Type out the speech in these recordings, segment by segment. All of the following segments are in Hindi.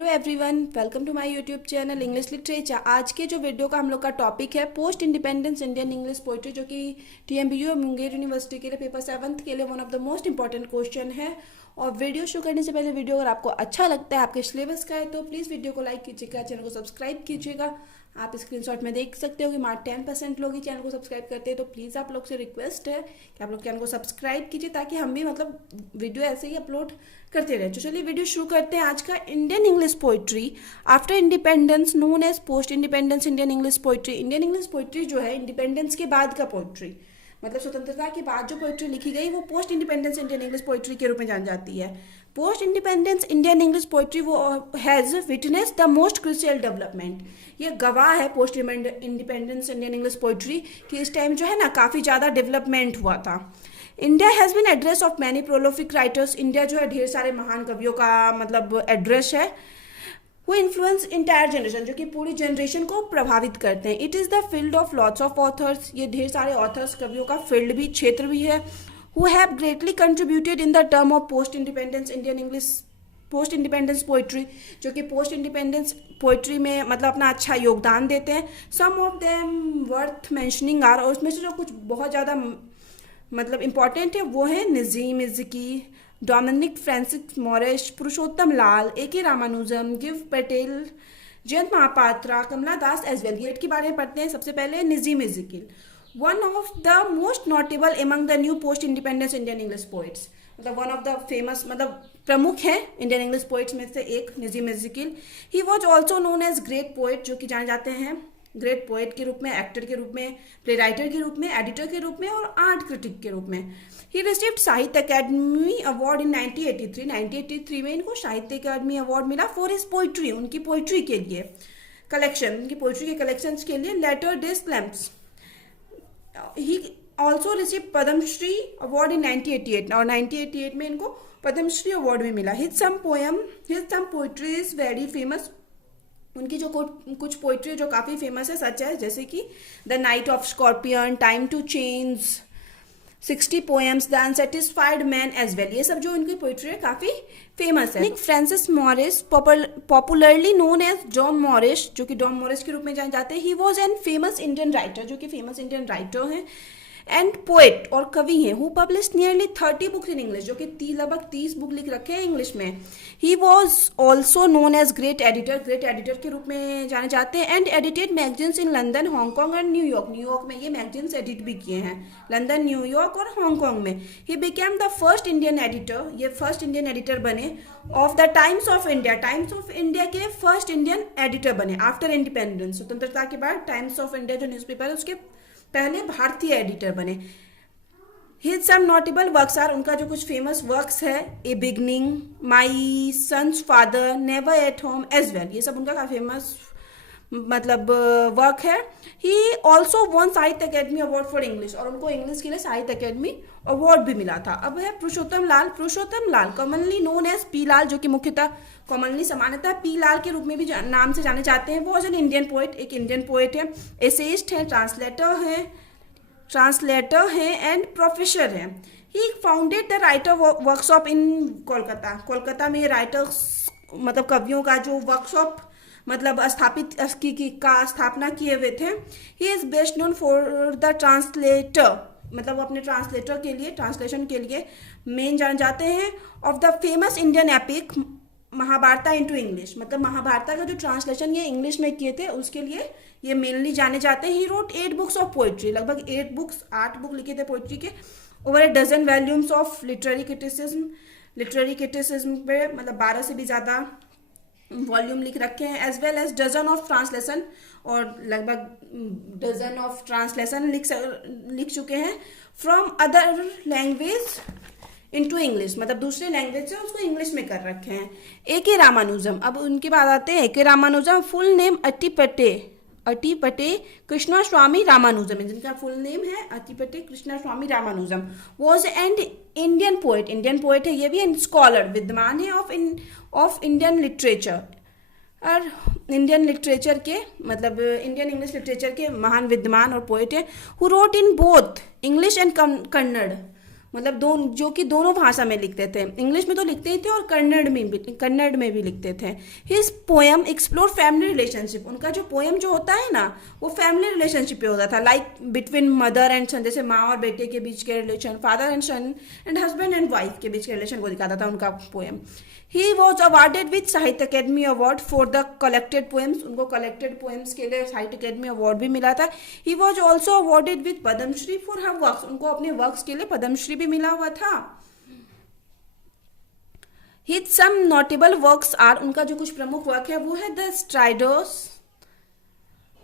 Hello everyone, welcome to my YouTube channel English literature. आज के जो वीडियो का हम लोग का टॉपिक है post independence Indian English poetry, जो कि टीएमबीयू मुंगेर यूनिवर्सिटी के लिए पेपर 7 के लिए one of the most important question है। और वीडियो शुरू करने से पहले वीडियो अगर आपको अच्छा लगता है, आपके सिलेबस का है, तो प्लीज़ वीडियो को लाइक कीजिएगा, चैनल को सब्सक्राइब कीजिएगा। आप स्क्रीनशॉट में देख सकते हो कि मात्र 10% लोग ही चैनल को सब्सक्राइब करते हैं, तो प्लीज़ आप लोग से रिक्वेस्ट है कि आप लोग चैनल को सब्सक्राइब कीजिए, ताकि हम भी वीडियो ऐसे ही अपलोड करते रहे। तो चलिए वीडियो शुरू करते हैं। आज का Indian English poetry after independence known as post independence Indian English poetry. Indian English poetry जो है इंडिपेंडेंस के बाद का पोइट्री, मतलब स्वतंत्रता के बाद जो पोइट्री लिखी गई, वो post independence Indian English poetry के रूप में जानी जाती है। Post independence Indian English poetry वो has witness the most crucial development. ये गवाह है post independence Indian English poetry कि इस टाइम जो है ना काफ़ी ज़्यादा डेवलपमेंट हुआ था। India has been address of many prolific writers. India जो है ढेर सारे महान कवियों का मतलब एड्रेस है। वो इन्फ्लुएंस इंटायर जनरेशन, जो कि पूरी जनरेशन को प्रभावित करते हैं। It is the field of lots of authors. ये ढेर सारे ऑथर्स कवियों का फील्ड भी, क्षेत्र भी है। Who have greatly contributed in the term of post independence Indian English post independence poetry, जो कि पोस्ट इंडिपेंडेंस पोइट्री में मतलब अपना अच्छा योगदान देते हैं। Some of them worth mentioning are, और उसमें से जो कुछ बहुत ज़्यादा मतलब इम्पॉर्टेंट है वो है Nissim Ezekiel, Dominic Francis Moraes, Purushottam Lal, A K. Ramanujan, Gieve Patel, Jayanta Mahapatra, Kamala Das as well. गेट के बारे में पढ़ते हैं। सबसे पहले Nissim Ezekiel, one of the most notable among the new post independence Indian English poets, मतलब वन ऑफ द फेमस मतलब प्रमुख है इंडियन इंग्लिश पोइट्स में से एक Nissim Ezekiel. He was also known as great poet, जो कि जाने जाते हैं ग्रेट पोएट के रूप में, एक्टर के रूप में, प्ले राइटर के रूप में, एडिटर के रूप में और आर्ट क्रिटिक के रूप में। He received Sahitya academy award in 1983। 1983 में इनको साहित्य अकादमी अवार्ड मिला फॉर हिज पोइट्री, उनकी पोइट्री के लिए कलेक्शन, उनकी पोइट्री के कलेक्शंस के लिए। Latter day psalms, he also receive Padmashri award in 1988, और 1988 में इनको पद्मश्री अवार्ड भी मिला। His some poetry is very famous. उनकी जो कुछ पोइट्री जो काफ़ी फेमस है, सच है जैसे कि the night of scorpion, time to change, 60 poems, the unsatisfied man as well. ये सब जो उनकी पोइट्री है काफ़ी फेमस है। Francis Moraes, popularly known as John Moraes, जो कि डॉन मॉरिस के रूप में जाने जाते हैं। He was an famous Indian writer, जो कि फेमस इंडियन राइटर हैं एंड पोएट और कवि हैं। Who publish nearly 30 books in English, जो कि लगभग 30 बुक लिख रखे हैं इंग्लिश में। He was also known as great editor के रूप में जाने जाते हैं। And edited magazines in London, Hong Kong and New York. New York में ये मैगजीन्स एडिट भी किए हैं, लंदन, न्यूयॉर्क और हांगकॉन्ग में। He became the first Indian editor, ये फर्स्ट इंडियन एडिटर बने of the Times of India. Times of India के फर्स्ट इंडियन एडिटर बने आफ्टर इंडिपेंडेंस, स्वतंत्रता के बाद टाइम्स ऑफ इंडिया जो न्यूज़पेपर है उसके पहले भारतीय एडिटर बने। His some notable works are, उनका जो कुछ फेमस वर्क्स है, a beginning, my son's father, never at home as well. ये सब उनका काफी फेमस मतलब वर्क है। ही ऑल्सो वन साहित्य अकेडमी अवार्ड फॉर इंग्लिश, और उनको इंग्लिश के लिए साहित्य अकेडमी अवार्ड भी मिला था। अब है पुरुषोत्तम लाल, कॉमनली नोन एज पी लाल, जो कि मुख्यतः कॉमनली सामान्यतः पी लाल के रूप में भी नाम से जाने जाते हैं। वो एज एन इंडियन पोएट, एक इंडियन पोएट है, एसेइस्ट है, ट्रांसलेटर है एंड प्रोफेसर है। He founded the writer workshop in Kolkata में राइटर्स मतलब कवियों का जो वर्कशॉप मतलब स्थापना किए हुए थे। He is best known for the translator, मतलब वो अपने ट्रांसलेटर के लिए, ट्रांसलेशन के लिए मेन जाने जाते हैं। Of the famous Indian epic Mahabharata into English, मतलब महाभारता का जो ट्रांसलेशन ये इंग्लिश में किए थे उसके लिए ये मेनली जाने जाते हैं। He wrote 8 books of poetry, लगभग 8 बुक लिखे थे पोइट्री के। Over a dozen volumes of literary criticism पे मतलब 12 से भी ज़्यादा वॉल्यूम लिख रखे हैं। As well as dozen of translation, और लगभग डजन ऑफ ट्रांसलेशन लिख चुके हैं from other language into English, मतलब दूसरे लैंग्वेज से उसको इंग्लिश में कर रखे हैं। ए.के. रामानुजम, अब उनके बाद आते हैं A K. Ramanujan. Full name Attipate Krishna Swami Ramanujan, जिनका फुल नेम है Attipate Krishna Swami Ramanujan. Was and Indian poet है ये भी, एंड स्कॉलर, विद्वान है ऑफ इंडियन लिटरेचर, और इंडियन लिटरेचर के मतलब इंडियन इंग्लिश लिटरेचर के महान विद्वान और पोएट है। Who wrote in both English and Kannada, मतलब जो कि दोनों भाषा में लिखते थे, इंग्लिश में तो लिखते ही थे और कन्नड़ में भी लिखते थे। His poem explore family relationship, उनका जो पोएम जो होता है ना वो फैमिली रिलेशनशिप पे होता था, like between mother and son, जैसे माँ और बेटे के बीच के relation, father and son and husband and wife के बीच के रिलेशन को दिखाता था उनका poem. He was awarded with Sahitya academy award for the collected poems, उनको कलेक्टेड पोएम्स के लिए साहित्य अकेडमी अवार्ड भी मिला था। He was also awarded with Padma Shri for her works, उनको अपने वर्क्स के लिए पद्मश्री भी मिला हुआ था। His some notable works are, उनका जो कुछ प्रमुख वर्क है वो है the striders,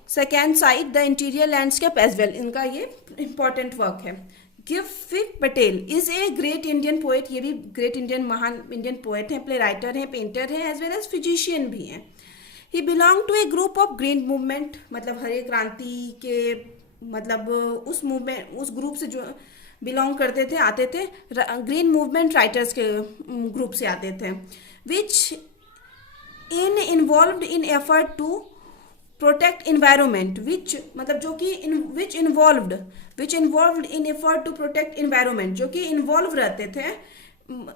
second side, the interior landscape as well, इनका ये इंपॉर्टेंट वर्क है। गिरफ्त Patel is a great Indian poet, ये भी ग्रेट इंडियन, महान इंडियन पोएट हैं, प्ले राइटर हैं, पेंटर हैं, एज वेल एज फिजिशियन भी हैं। He belong to a group of green movement, मतलब हरे क्रांति के, मतलब उस मूवमेंट, उस ग्रुप से जो बिलोंग करते थे, आते थे, ग्रीन मूवमेंट राइटर्स के ग्रुप से आते थे। Which involved in effort to protect environment, which मतलब जो कि which involved in effort to protect environment, जो कि इन्वॉल्व रहते थे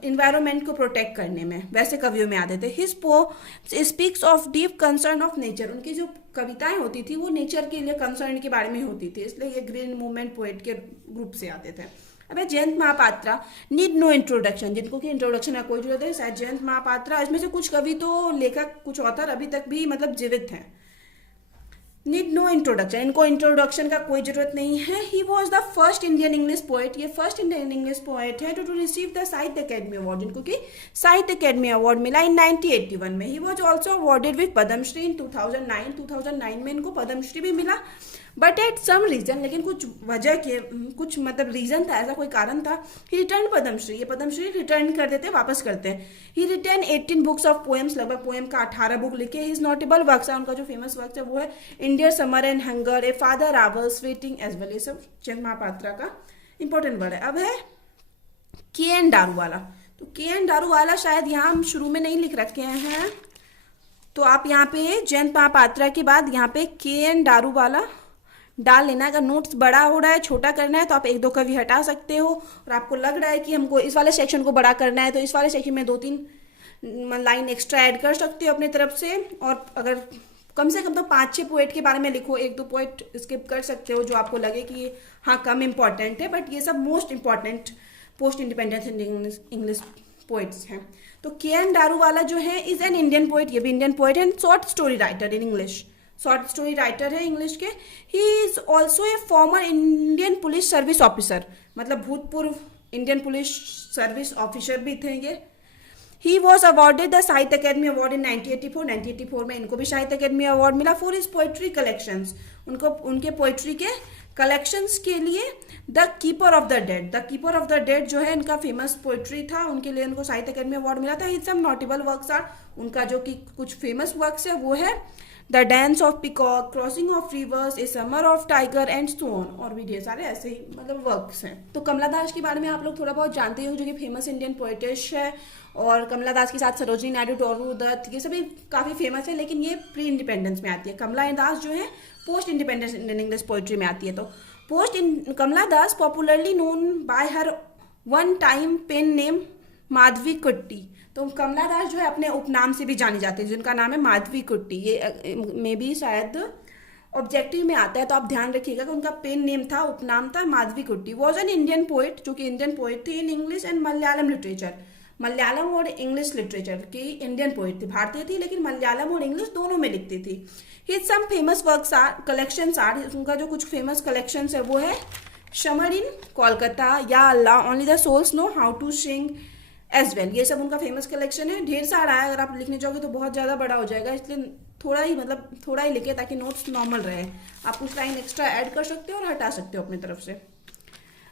इन्वायरमेंट को प्रोटेक्ट करने में, वैसे कवियों में आते थे। His poem speaks of deep concern of nature, उनकी जो कविताएं होती थी वो नेचर के लिए कंसर्न के बारे में होती थी, इसलिए ये ग्रीन मूवमेंट पोएट के ग्रुप से आते थे। अब Jayanta Mahapatra need no introduction, जिनको कि इंट्रोडक्शन का कोई जरूरत है, शायद जयंत महापात्रा, इसमें से कुछ कवि तो लेखक, कुछ ऑथर अभी तक भी मतलब जीवित हैं। नीड नो इंट्रोडक्शन, इनको इंट्रोडक्शन का कोई जरूरत नहीं है। He was the first Indian English poet, ये फर्स्ट इंडियन इंग्लिश पोएट है to receive the Sahitya academy award, जिनको कि साहित्य अकेडमी अवार्ड मिला इन 1981 में। He was also awarded with Padma Shri in 2009 में इनको पद्मश्री भी मिला। बट एट सम रीजन, लेकिन कुछ वजह के, कुछ मतलब रीजन था, ऐसा कोई कारण था, ही रिटर्न पद्मश्री, ये पद्मश्री रिटर्न कर देते, वापस करते हैं। ही रिटर्न 18 बुक्स ऑफ पोएम्स, लगभग पोएम का 18 बुक लिखे। हिज नोटेबल वर्क्स है, उनका जो फेमस वर्क है वो है Indian summer and hunger, a father hours, waiting as well, ये सब जयंत महापात्रा का इंपॉर्टेंट वर्ड है। अब है के एन दारूवाला, तो के एन दारूवाला शायद यहाँ हम शुरू में नहीं लिख रखे हैं, तो आप यहाँ पे जयंत महापात्रा के बाद यहाँ पे के एन दारूवाला डाल लेना। अगर नोट्स बड़ा हो रहा है, छोटा करना है, तो आप एक दो कवि हटा सकते हो, और आपको लग रहा है कि हमको इस वाले सेक्शन को बड़ा करना है तो इस वाले सेक्शन में 2-3 लाइन एक्स्ट्रा ऐड कर सकते हो अपने तरफ से। और अगर कम से कम तो 5-6 पोएट के बारे में लिखो, 1-2 पोएट स्किप कर सकते हो जो आपको लगे कि हाँ कम इम्पॉर्टेंट है, बट ये सब most important post independence English poets हैं। तो के एन दारूवाला जो है इज एन इंडियन पोएट, ये भी इंडियन पोएट है, short story writer in English, short story writer है इंग्लिश के। He is also a former Indian police service officer, मतलब भूतपूर्व इंडियन पुलिस सर्विस ऑफिसर भी थे ये। ही was awarded the Sahitya academy award इन 1984 में इनको भी साहित्य अकेडमी अवार्ड मिला फॉर हिज पोएट्री कलेक्शंस, उनको उनके पोएट्री के कलेक्शंस के लिए। The keeper of the dead, the keeper of the dead जो है इनका फेमस पोएट्री था, उनके लिए उनको साहित्य अकेडमी अवार्ड मिला था। His some notable works are, उनका जो कि कुछ फेमस वर्क्स है वो है the dance of peacock, crossing of rivers, a summer of tiger and so on, और भी ढेर सारे ऐसे ही मतलब वर्क्स हैं। तो कमला दास के बारे में आप लोग थोड़ा बहुत जानते हो, जो कि फेमस इंडियन पोएटिश है, और कमला दास के साथ सरोजिनी नायडू, टोरू दत्त, ये सभी काफ़ी फेमस है, लेकिन ये प्री इंडिपेंडेंस में आती है। कमला दास जो है post independence Indian English poetry में आती है। तो Kamala Das popularly known by her one time pen name Madhavi Kutty, तो कमला दास जो है अपने उपनाम से भी जानी जाती है, जिनका नाम है माधवी कुट्टी। ये में भी शायद ऑब्जेक्टिव में आता है, तो आप ध्यान रखिएगा कि उनका पेन नेम था, उपनाम था माधवी कुट्टी। वॉज एन इंडियन पोएट, जो कि इंडियन पोएट थी in English and Malayalam literature, Malayalam और इंग्लिश लिटरेचर की इंडियन पोएट थी, भारतीय थी लेकिन मलयालम और इंग्लिश दोनों में लिखती थी। His some famous works are, collections are, उनका जो कुछ फेमस कलेक्शंस है वो है समर इन कोलकाता, या Allah, only the souls know how to sing as well, ये सब उनका फेमस कलेक्शन है। ढेर सारा है, अगर आप लिखने जाओगे तो बहुत ज़्यादा बड़ा हो जाएगा, इसलिए थोड़ा ही लिखे ताकि नोट्स नॉर्मल रहे। आप कुछ लाइन एक्स्ट्रा ऐड कर सकते हो और हटा सकते हो अपनी तरफ से,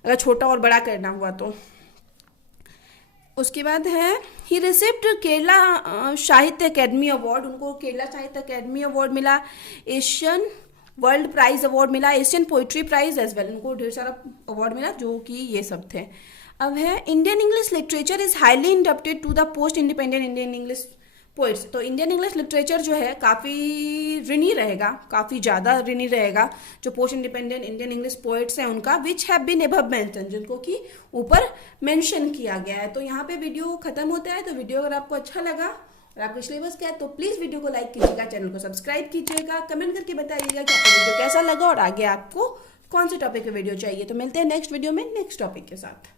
अगर छोटा और बड़ा करना हुआ तो। उसके बाद है ही received Kerala Sahitya academy award, उनको केरला साहित्य अकेडमी अवार्ड मिला, एशियन वर्ल्ड प्राइज अवार्ड मिला, Asian poetry prize as well, उनको ढेर सारा अवार्ड मिला, जो कि ये सब थे। अब है Indian English literature is highly indebted to the post independent Indian English poets. तो इंडियन इंग्लिश लिटरेचर जो है काफ़ी ऋणी रहेगा, काफ़ी ज़्यादा ऋणी रहेगा जो post independent Indian English poets हैं उनका, which have been above mention, जिनको कि ऊपर मेंशन किया गया है। तो यहाँ पे वीडियो खत्म होता है। तो वीडियो अगर आपको अच्छा लगा और आपके सिलेबस का है तो प्लीज़ वीडियो को लाइक कीजिएगा, चैनल को सब्सक्राइब कीजिएगा, कमेंट करके बताइएगा कि आपको वीडियो कैसा लगा और आगे आपको कौन से टॉपिक पे वीडियो चाहिए। तो मिलते हैं नेक्स्ट वीडियो में नेक्स्ट टॉपिक के साथ।